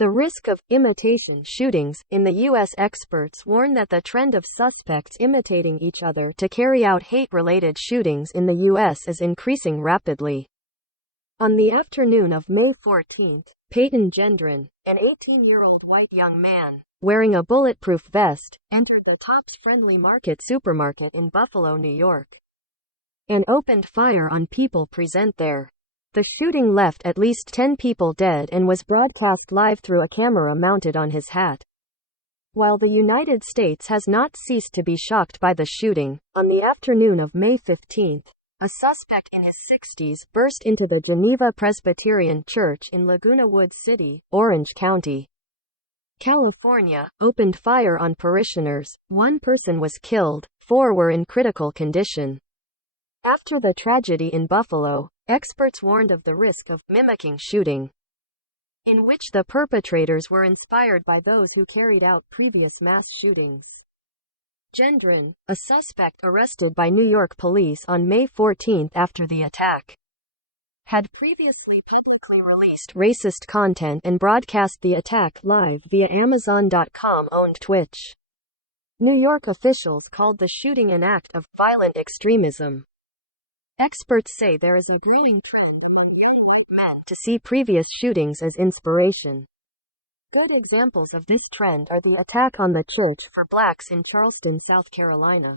The risk of imitation shootings in the U.S. Experts warn that the trend of suspects imitating each other to carry out hate-related shootings in the U.S. is increasing rapidly. On the afternoon of May 14, Peyton Gendron, an 18-year-old white young man, wearing a bulletproof vest, entered the Tops Friendly Market supermarket in Buffalo, New York, and opened fire on people present there. The shooting left at least 10 people dead and was broadcast live through a camera mounted on his hat. While the United States has not ceased to be shocked by the shooting, on the afternoon of May 15, a suspect in his 60s burst into the Geneva Presbyterian Church in Laguna Woods City, Orange County, California, opened fire on parishioners. 1 person was killed, 4 were in critical condition. After the tragedy in Buffalo, experts warned of the risk of mimicking shooting, in which the perpetrators were inspired by those who carried out previous mass shootings. Gendron, a suspect arrested by New York police on May 14 after the attack, had previously publicly released racist content and broadcast the attack live via Amazon.com-owned Twitch. New York officials called the shooting an act of violent extremism. Experts say there is a growing trend among young white men to see previous shootings as inspiration. Good examples of this trend are the attack on the Church for Blacks in Charleston, South Carolina,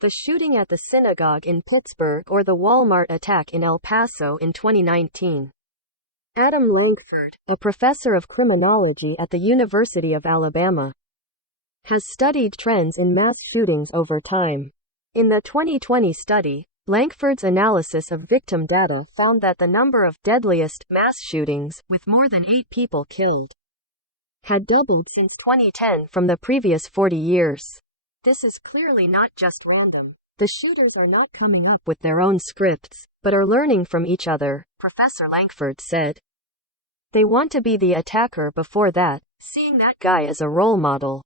the shooting at the synagogue in Pittsburgh, or the Walmart attack in El Paso in 2019. Adam Lankford, a professor of criminology at the University of Alabama, has studied trends in mass shootings over time. In the 2020 study, Lankford's analysis of victim data found that the number of deadliest mass shootings, with more than 8 people killed, had doubled since 2010 from the previous 40 years. This is clearly not just random. The shooters are not coming up with their own scripts, but are learning from each other, Professor Lankford said. They want to be the attacker before that, seeing that guy as a role model.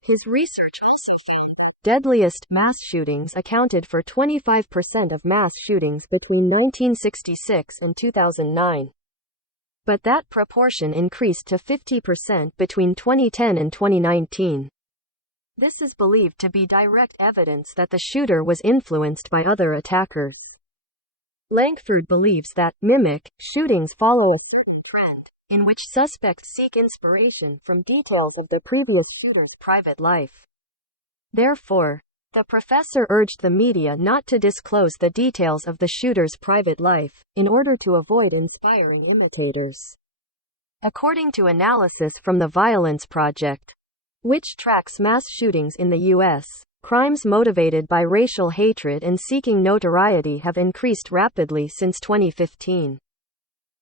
His research also found deadliest mass shootings accounted for 25% of mass shootings between 1966 and 2009. But that proportion increased to 50% between 2010 and 2019. This is believed to be direct evidence that the shooter was influenced by other attackers. Lankford believes that mimic shootings follow a certain trend, in which suspects seek inspiration from details of the previous shooter's private life. Therefore, the professor urged the media not to disclose the details of the shooter's private life, in order to avoid inspiring imitators. According to analysis from the Violence Project, which tracks mass shootings in the U.S., crimes motivated by racial hatred and seeking notoriety have increased rapidly since 2015.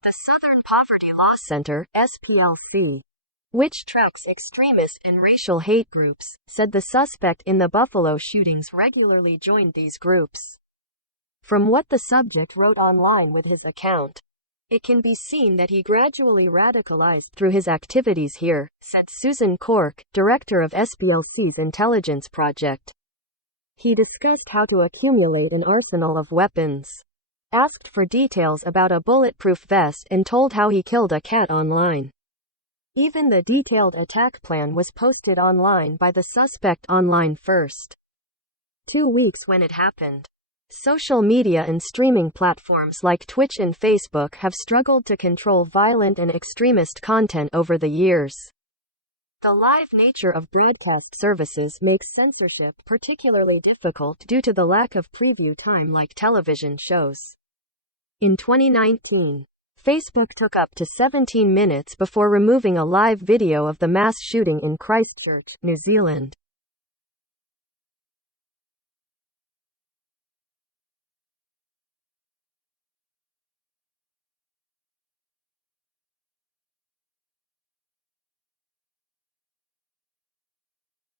The Southern Poverty Law Center, SPLC, which tracks extremist and racial hate groups, said the suspect in the Buffalo shootings regularly joined these groups. From what the subject wrote online with his account, it can be seen that he gradually radicalized through his activities here, said Susan Cork, director of SPLC's Intelligence Project. He discussed how to accumulate an arsenal of weapons, asked for details about a bulletproof vest, and told how he killed a cat online. Even the detailed attack plan was posted online by the suspect online first 2 weeks when it happened. Social media and streaming platforms like Twitch and Facebook have struggled to control violent and extremist content over the years. The live nature of broadcast services makes censorship particularly difficult due to the lack of preview time like television shows. In 2019, Facebook took up to 17 minutes before removing a live video of the mass shooting in Christchurch, New Zealand.